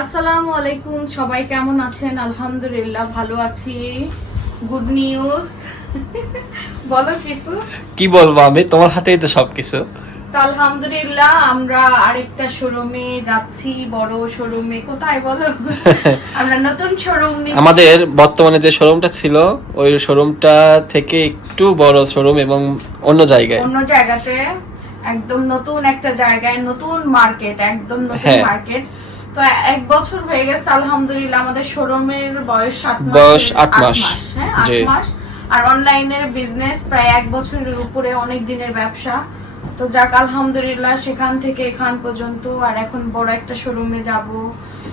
আসসালামু আলাইকুম সবাই কেমন আছেন? আলহামদুলিল্লাহ ভালো আছি। গুড নিউজ বলো কিছু? কি বলব আমি? তোমার হাতেই তো সবকিছু। তো আলহামদুলিল্লাহ আমরা আরেকটা শোরুমে যাচ্ছি বড় শোরুমে কোথায় বলো? আমরা নতুন শোরুম আমাদের বর্তমানে যে শোরুমটা ছিল ওই শোরুমটা থেকে একটু বড় শোরুম এবং অন্য জায়গায়। অন্য জায়গাতে। একদম নতুন একটা জায়গায় নতুন মার্কেট একদম নতুন হ্যাঁ। মার্কেট তো এক বছর হয়ে গেছে আলহামদুলিল্লাহ আমাদের শোরুমের বয়স সাত মাস বয়স আট মাস। হ্যাঁ আট মাস। আর অনলাইনের বিজনেস প্রায় এক বছরের উপরে অনেক দিনের ব্যবসা। তো যাক আলহামদুলিল্লাহ সেখান থেকে এখান পর্যন্ত। আর এখন বড় একটা শোরুমে যাব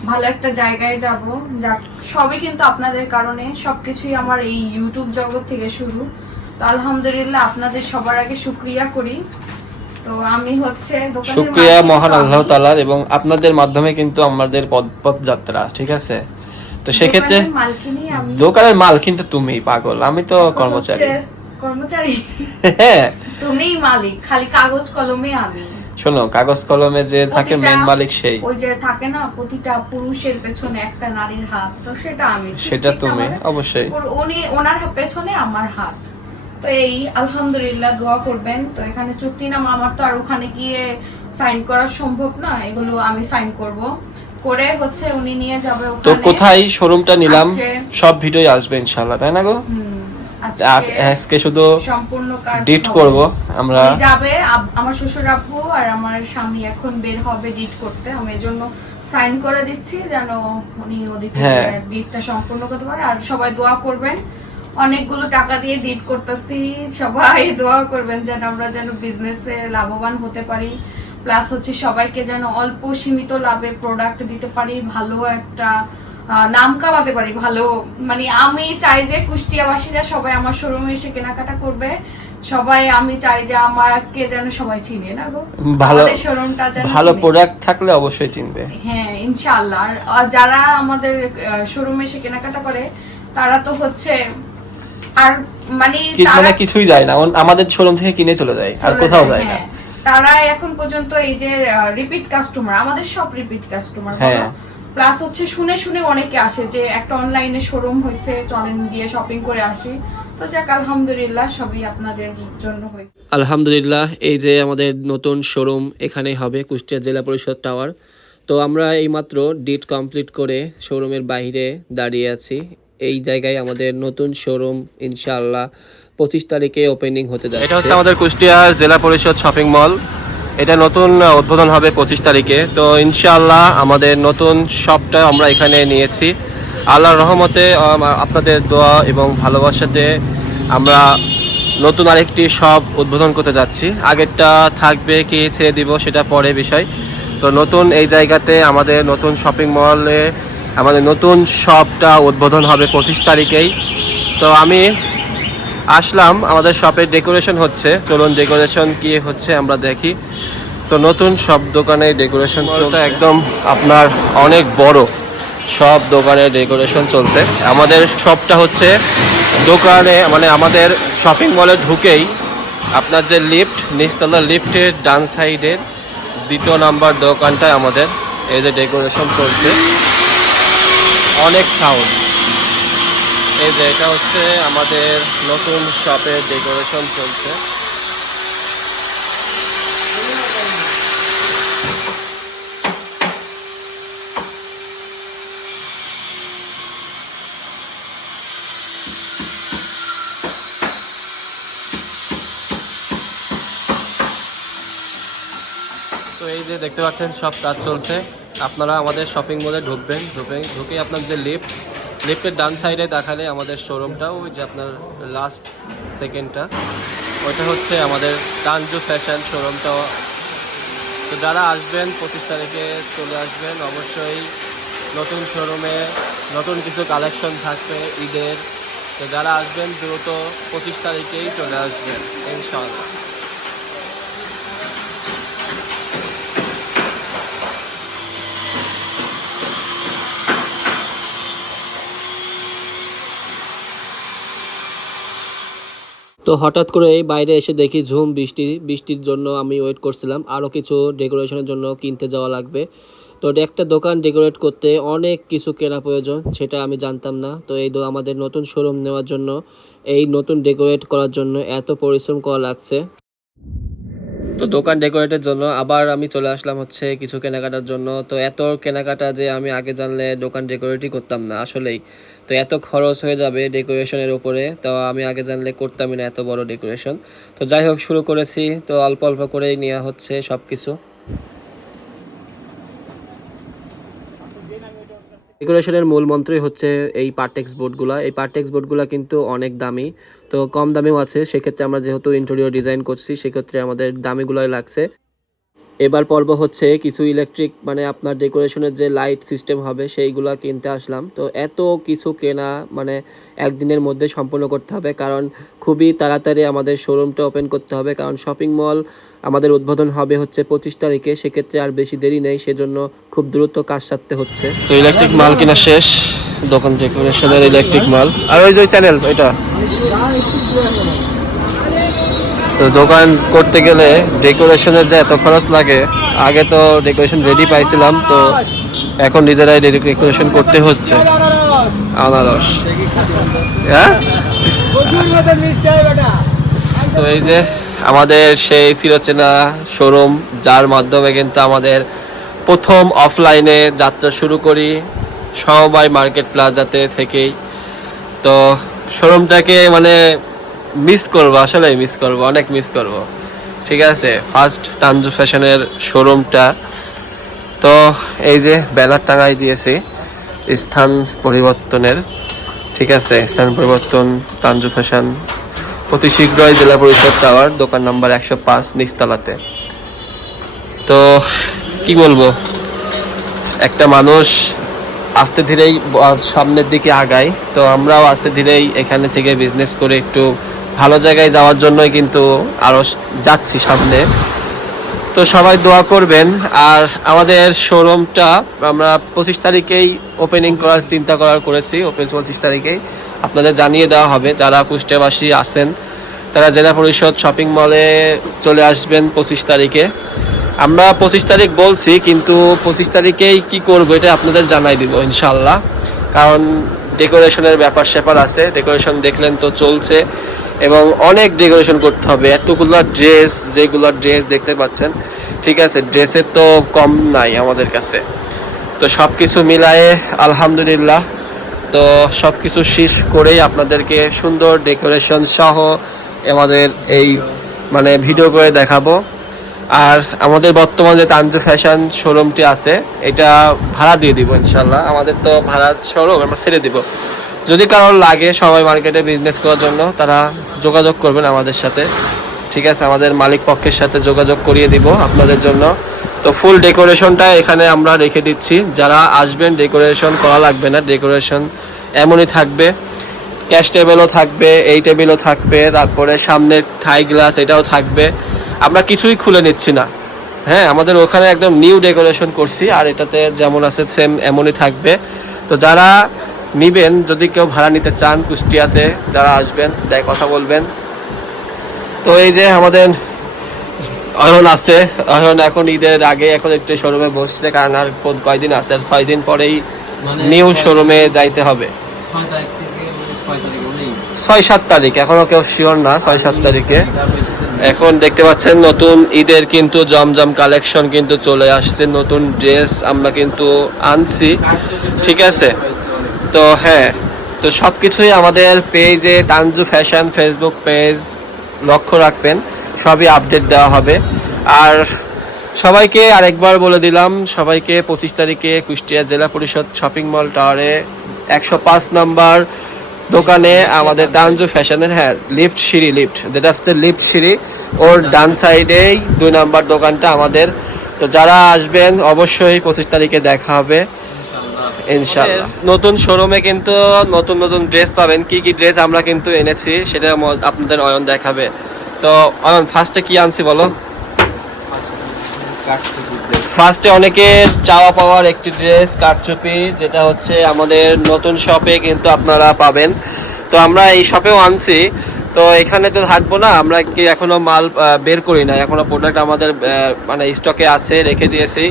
ভালো একটা জায়গায় যাব। যাক সবই কিন্তু আপনাদের কারণে সবকিছুই আমার এই ইউটিউব জগৎ থেকে শুরু। তো আলহামদুলিল্লাহ আপনাদের সবার আগে শুক্রিয়া করি। তো আমি হচ্ছে শুক্রিয়া মহান আল্লাহ তালার এবং আপনাদের মাধ্যমে কিন্তু আমাদের পদ পথযাত্রা ঠিক আছে? তো সেক্ষেত্রে দোকানের মাল কিন্তু তুমি পাগল আমি তো কর্মচারী। কর্মচারী। হ্যাঁ। তুমিই মালিক খালি কাগজ কলমে আমি। শোনো কাগজ কলমে যে থাকে মেন মালিক সেই। ওই যে থাকে না প্রতিটা পুরুষের পেছনে একটা নারীর হাত তো সেটা আমি। সেটা তুমি অবশ্যই। উনি ওনার পেছনে আমার হাত। তো এই আলহামদুলিল্লাহ দোয়া করবেন। তো এখানে চুক্তিনামা আমার তো আর ওখানে গিয়ে সাইন করা সম্ভব না এগুলো আমি সাইন করব। করে হচ্ছে উনি নিয়ে যাবে তো কোথায় শোরুমটা নিলাম? সব ভিডিও আসবে ইনশাল্লাহ তাই না গো? আজকে শুধু সম্পূর্ণ কাজ ডিট করব আমরা যাবে আমার শ্বশুর আব্বু আর আমার স্বামী এখন বের হবে ডিট করতে। আমি এর জন্য সাইন করে দিচ্ছি যেন উনি ওদিকে হ্যাঁ। ডিটটা সম্পূর্ণ করতে পারে। আর সবাই দোয়া করবেন। অনেকগুলো টাকা দিয়ে ডিট করতেছি। সবাই দোয়া করবেন যেন আমরা যেন বিজনেসে লাভবান হতে পারি। প্লাস হচ্ছে সবাইকে যেন অল্প সীমিত লাভে প্রোডাক্ট দিতে পারি ভালো একটা নাম কামাতে পারি ভালো মানে আমি চাই যে কুষ্টিয়াবাসীরা সবাই আমার শোরুমে এসে কেনাকাটা করবে। সবাই আমি চাই যে আমাকে যেন সবাই চিনে না গো? ভালো শোরুমটা যেন ভালো প্রোডাক্ট থাকলে অবশ্যই চিনবে। হ্যাঁ ইনশাআল্লাহ। আর- আর যারা আমাদের শোরুমে এসে কেনাকাটা করে তারা তো হচ্ছে আর মানে তারা মানে কিছুই যায় না। আমাদের শোরুম থেকে কিনে চলে যায় আর কোথাও যায়, না। হ্যাঁ। তারা এখন পর্যন্ত এই যে রিপিট কাস্টমার আমাদের সব রিপিট কাস্টমার হ্যাঁ। প্লাস হচ্ছে শুনে শুনে অনেকে আসে যে একটা অনলাইনে শোরুম হয়েছে চলেন গিয়ে শপিং করে আসি। তো যাক আলহামদুলিল্লাহ সবই আপনাদের জন্য হয়েছে। আলহামদুলিল্লাহ এই যে আমাদের নতুন শোরুম এখানেই হবে কুষ্টিয়া জেলা পরিষদ টাওয়ার তো আমরা এইমাত্র ডিট কমপ্লিট করে শোরুমের বাইরে দাঁড়িয়ে আছি। এই জায়গায় আমাদের নতুন শোরুম ইনশাআল্লাহ পঁচিশ তারিখে ওপেনিং হতে যাচ্ছে। এটা হচ্ছে আমাদের কুষ্টিয়ার জেলা পরিষদ শপিং মল এটা নতুন উদ্বোধন হবে পঁচিশ তারিখে। তো ইনশাআল্লাহ আমাদের নতুন শপটা আমরা এখানে নিয়েছি। আল্লাহর রহমতে আপনাদের দোয়া এবং ভালোবাসাতে আমরা নতুন আরেকটি শপ উদ্বোধন করতে যাচ্ছি। আগেরটা থাকবে কি ছেড়ে দিব সেটা পরে বিষয়। তো নতুন এই জায়গাতে আমাদের নতুন শপিং মলে আমাদের নতুন শপটা উদ্বোধন হবে পঁচিশ তারিখেই। তো আমি আসলাম আমাদের শপের ডেকোরেশন হচ্ছে। চলুন ডেকোরেশন কি হচ্ছে আমরা দেখি। তো নতুন সব দোকানে ডেকোরেশন চলছে। একদম আপনার অনেক বড় সব দোকানে ডেকোরেশন চলছে। আমাদের শপটা হচ্ছে দোকানে মানে আমাদের শপিং মলে ঢুকেই আপনার যে লিফট নিচতলা লিফটের ডান সাইডের দ্বিতীয় নাম্বার দোকানটায় আমাদের এই যে ডেকোরেশন চলছে। অনেক সাউন্ড। এই যে এটা হচ্ছে আমাদের নতুন শপের ডেকোরেশন চলছে। তো এই যে দেখতে পাচ্ছেন সব কাজ চলছে। আপনারা আমাদের শপিং মলে ঢুকবেন, ঢুকে ঢুকে আপনার যে লিফট লিফটের ডান সাইডে দেখালে আমাদের শোরুমটা ওই যে আপনার লাস্ট সেকেন্ডটা ওইটা হচ্ছে আমাদের তানজু ফ্যাশন শোরুমটা তো যারা আসবেন, পঁচিশ তারিখে চলে আসবেন, অবশ্যই নতুন শোরুমে নতুন কিছু কালেকশন থাকবে ঈদের। তো যারা আসবেন, দ্রুত পঁচিশ তারিখেই চলে আসবেন, ইনশাআল্লাহ। তো হঠাৎ করে এই বাইরে এসে দেখি ঝুম, বৃষ্টি, বৃষ্টির জন্য আমি ওয়েট করছিলাম। আরও কিছু ডেকোরেশনের জন্য কিনতে যাওয়া লাগবে। তো একটা দোকান ডেকোরেট করতে অনেক কিছু কেনা প্রয়োজন, সেটা আমি জানতাম না। তো এই আমাদের নতুন শোরুম নেওয়ার জন্য, এই নতুন ডেকোরেট করার জন্য এত পরিশ্রম করা লাগছে। তো দোকান ডেকোরেটের জন্য আবার আমি চলে আসলাম হচ্ছে কিছু কেনাকাটার জন্য। তো এত কেনাকাটা যে আমি আগে জানলে দোকান ডেকোরেটই করতাম না, আসলেই। তো এত খরচ হয়ে যাবে ডেকোরেশনের উপরে, তো আমি আগে জানলে করতামই না এত বড় ডেকোরেশন। তো যাই হোক, শুরু করেছি, তো অল্প অল্প করেই নেওয়া হচ্ছে সব কিছু ডেকোরেশনের মূল মন্ত্রই হচ্ছে এই পার্টেক্স বোর্ডগুলো এই পার্টেক্স বোর্ডগুলো কিন্তু অনেক দামি, তো কম দামেও আছে। সেক্ষেত্রে আমরা যেহেতু ইন্টেরিয়র ডিজাইন করছি, সেক্ষেত্রে আমাদের দামিগুলোই লাগছে। এবার পর্ব হচ্ছে কিছু ইলেকট্রিক মানে আপনার ডেকোরেশনের যে লাইট সিস্টেম হবে, সেইগুলো কিনতে আসলাম। তো এত কিছু কেনা মানে একদিনের মধ্যে সম্পূর্ণ করতে হবে, কারণ খুবই তাড়াতাড়ি আমাদের শোরুমটা ওপেন করতে হবে, কারণ শপিং মল আমাদের উদ্বোধন হবে হচ্ছে পঁচিশ তারিখে, সেক্ষেত্রে আর বেশি দেরি নেই, সেজন্য খুব দ্রুত কাজ সারতে হচ্ছে। তো ইলেকট্রিক মাল কিনা শেষ, দোকান ডেকোরেশনের ইলেকট্রিক মাল। আর ওই যে চ্যানেল এটা তো দোকান করতে গেলে ডেকোরেশনের যে এত খরচ লাগে, আগে তো ডেকোরেশন রেডি পাইছিলাম, তো এখন নিজেরাই ডেকোরেশন করতে হচ্ছে। আনারস। হ্যাঁ? তো এই যে আমাদের সেই চিরচেনা শোরুম যার মাধ্যমে কিন্তু আমাদের প্রথম অফলাইনে যাত্রা শুরু করি, সমবায় মার্কেট প্লাজাতে থেকেই। তো শোরুমটাকে মানে মিস করব আসলে মিস করব, অনেক মিস করব। ঠিক আছে ফার্স্ট তানজু ফ্যাশনের শোরুমটা তো এই যে ব্যানার টাঙাই দিয়েছি, স্থান পরিবর্তনের। ঠিক আছে, স্থান পরিবর্তন, তানজু ফ্যাশন অতি শীঘ্রই জেলা পরিষদ টাওয়ার দোকান নাম্বার একশো পাঁচ, নিচতলাতে। তো কি বলব, একটা মানুষ আস্তে ধীরেই সামনের দিকে আগায়। তো আমরাও আস্তে ধীরেই এখানে থেকে বিজনেস করে একটু ভালো জায়গায় যাওয়ার জন্যই কিন্তু আরও যাচ্ছি সামনে। তো সবাই দোয়া করবেন। আর আমাদের শোরুমটা আমরা পঁচিশ তারিখেই ওপেনিং করার চিন্তা করার করেছি ওপেন পঁচিশ তারিখেই। আপনাদের জানিয়ে দেওয়া হবে যারা কুষ্টিয়াবাসী আছেন, তারা জেলা পরিষদ শপিং মলে চলে আসবেন পঁচিশ তারিখে। আমরা পঁচিশ তারিখ বলছি, কিন্তু পঁচিশ তারিখেই কি করব এটা আপনাদের জানাই দিব ইনশাল্লাহ কারণ ডেকোরেশনের ব্যাপার স্যাপার আছে ডেকোরেশন দেখলেন তো চলছে। এবং অনেক ডেকোরেশন করতে হবে। এতগুলো ড্রেস যেগুলো ড্রেস দেখতে পাচ্ছেন, ঠিক আছে ড্রেসের তো কম নাই আমাদের কাছে। তো সব কিছু মিলায়ে আলহামদুলিল্লাহ। তো সব কিছু শেষ করেই আপনাদেরকে সুন্দর ডেকোরেশন সহ আমাদের এই মানে ভিডিও করে দেখাবো। আর আমাদের বর্তমানে যে তানজু ফ্যাশন শোরুমটি আছে, এটা ভাড়া দিয়ে দিব ইনশাল্লাহ আমাদের তো ভাড়া শোরুম আমরা ছেড়ে দিব। যদি কারোর লাগে সবাই মার্কেটে বিজনেস করার জন্য, তারা যোগাযোগ করবেন আমাদের সাথে। ঠিক আছে, আমাদের মালিক পক্ষের সাথে যোগাযোগ করিয়ে দিব আপনাদের জন্য। তো ফুল ডেকোরেশনটা এখানে আমরা রেখে দিচ্ছি। যারা আসবেন ডেকোরেশন করা লাগবে না। ডেকোরেশন এমনই থাকবে। ক্যাশ টেবিলও থাকবে, এই টেবিলও থাকবে, তারপরে সামনে থাই গ্লাস এটাও থাকবে। আমরা কিছুই খুলে নিচ্ছি না। হ্যাঁ আমাদের ওখানে একদম নিউ ডেকোরেশন করছি, আর এটাতে যেমন আছে সেম এমনই থাকবে। তো যারা নিবেন যদি কেউ ভাড়া নিতে চান কুষ্টিয়াতে যারা আসবেন তাই কথা বলবেন। তো এই যে আমাদের অয়ন আছে অয়ন এখন ঈদের আগে এখন একটু শোরুমে বসছে কারণ আর কয়দিন আছে আর ছয় দিন পরেই নিউ শোরুমে যাইতে হবে। মানে ছয় সাত তারিখ এখনও কেউ শিওর না ছয় সাত তারিখে। এখন দেখতে পাচ্ছেন নতুন ঈদের কিন্তু জমজম কালেকশন কিন্তু চলে আসছে নতুন ড্রেস আমরা কিন্তু আনছি। ঠিক আছে? তো হ্যাঁ তো সব কিছুই আমাদের পেজে তানজু ফ্যাশন ফেসবুক পেজ লক্ষ্য রাখবেন, সবই আপডেট দেওয়া হবে। আর সবাইকে আরেকবার বলে দিলাম, সবাইকে পঁচিশ তারিখে কুষ্টিয়া জেলা পরিষদ শপিং মল টাওয়ারে একশো পাঁচ নাম্বার দোকানে আমাদের তানজু ফ্যাশনের হ্যাঁ লিফট সিঁড়ি লিফট যেটা হচ্ছে লিফট সিঁড়ি, ওর ডান সাইডেই দুই নাম্বার দোকানটা আমাদের। তো যারা আসবেন, অবশ্যই পঁচিশ তারিখে দেখা হবে। ইনশাআল্লাহ। নতুন শোরুমে কিন্তু নতুন নতুন ড্রেস পাবেন। কি কি ড্রেস আমরা কিন্তু এনেছি, সেটা আপনাদের অয়ন দেখাবে। তো, অয়ন ফার্স্টে কি আনছি বলো? ফার্স্টে অনেকে চাওয়া পাওয়ার একটি ড্রেস কারচুপি, যেটা হচ্ছে আমাদের নতুন শপে কিন্তু আপনারা পাবেন। তো আমরা এই শপেও আনছি। তো এখানে তো থাকব না, আমরা কি এখনও মাল বের করি নাই। এখনও প্রোডাক্ট আমাদের মানে স্টকে আছে, রেখে দিয়েছি।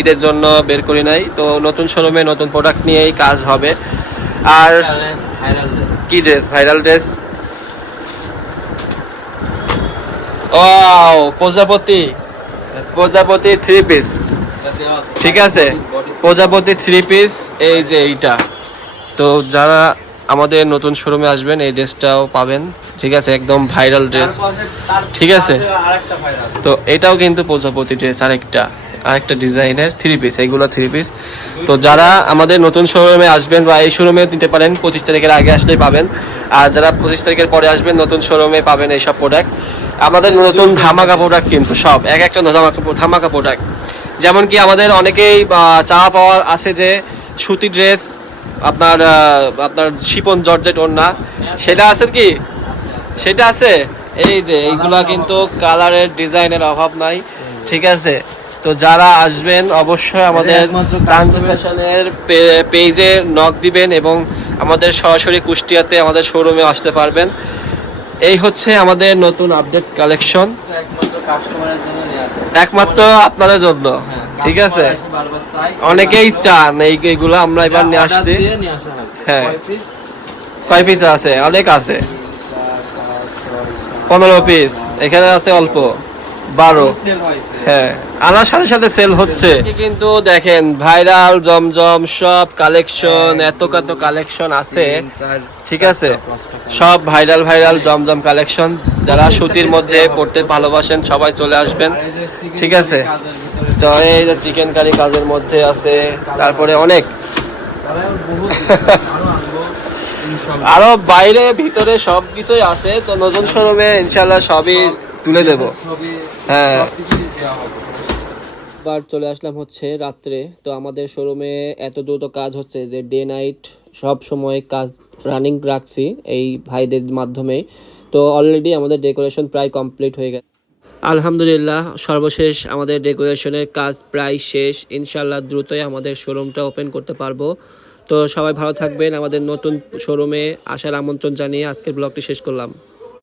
ঈদের জন্য বের করি নাই। তো নতুন শোরুমে নতুন প্রোডাক্ট নিয়েই কাজ হবে। আর কি ড্রেস ভাইরাল ড্রেস ও প্রজাপতি। প্রজাপতি থ্রি পিস ঠিক আছে? প্রজাপতি থ্রি পিস এই যে এইটা। তো যারা আমাদের নতুন শোরুমে আসবেন এই ড্রেসটাও পাবেন। ঠিক আছে একদম ভাইরাল ড্রেস ঠিক আছে। তো এটাও কিন্তু প্রজাপতি ড্রেস আরেকটা আরেকটা ডিজাইনের থ্রি পিস এইগুলো থ্রি পিস তো যারা আমাদের নতুন শোরুমে আসবেন বা এই শোরুমে নিতে পারেন পঁচিশ তারিখের আগে আসলেই পাবেন। আর যারা পঁচিশ তারিখের পরে আসবেন নতুন শোরুমে পাবেন এইসব প্রোডাক্ট আমাদের নতুন ধামাকা প্রোডাক্ট কিন্তু সব এক একটা ধামাকা ধামাকা প্রোডাক্ট যেমন কি আমাদের অনেকেই চাওয়া পাওয়া আছে যে সুতি ড্রেস আপনার আপনার শিপন জর্জেট ওড়না। সেটা আছে কি? সেটা আছে? এই যে এইগুলা কিন্তু কালারের ডিজাইনের অভাব নাই। ঠিক আছে? তো যারা আসবেন অবশ্যই আমাদের ফ্যাশনের পেজে নক দিবেন এবং আমাদের সরাসরি কুষ্টিয়াতে আমাদের শোরুমে আসতে পারবেন। এই হচ্ছে আমাদের নতুন আপডেট কালেকশন একমাত্র আপনাদের জন্য হ্যাঁ, ঠিক আছে। অনেকেই চান এই এইগুলো আমরা এবার নিয়ে আসছি। হ্যাঁ। কয় পিস আছে অনেক আছে। পনেরো পিস এখানে আছে অল্প বারো। হ্যাঁ আনার সাথে সাথে সেল হচ্ছে। কিন্তু দেখেন ভাইরাল জমজম সব কালেকশন এত কত কালেকশন আছে। ঠিক আছে? সব ভাইরাল ভাইরাল জমজম কালেকশন যারা সুতির মধ্যে পড়তে ভালোবাসেন সবাই চলে আসবেন। ঠিক আছে। তো এই যে চিকেন কারি কাজের মধ্যে আছে। তারপরে অনেক। আরও বাইরে ভিতরে সব কিছুই আছে। তো নতুন শোরুমে ইনশাল্লাহ সবই তুলে দেব। হ্যাঁ। বার চলে আসলাম হচ্ছে রাত্রে। তো আমাদের শোরুমে এত দ্রুত কাজ হচ্ছে যে ডে নাইট সব সময় কাজ রানিং রাখছি এই ভাইদের মাধ্যমে তো অলরেডি আমাদের ডেকোরেশন প্রায় কমপ্লিট হয়ে গেছে। আলহামদুলিল্লাহ সর্বশেষ আমাদের ডেকোরেশনের কাজ প্রায় শেষ। ইনশাল্লাহ দ্রুতই আমাদের শোরুমটা ওপেন করতে পারব। তো সবাই ভালো থাকবেন। আমাদের নতুন শোরুমে আসার আমন্ত্রণ জানিয়ে আজকের ব্লগটি শেষ করলাম।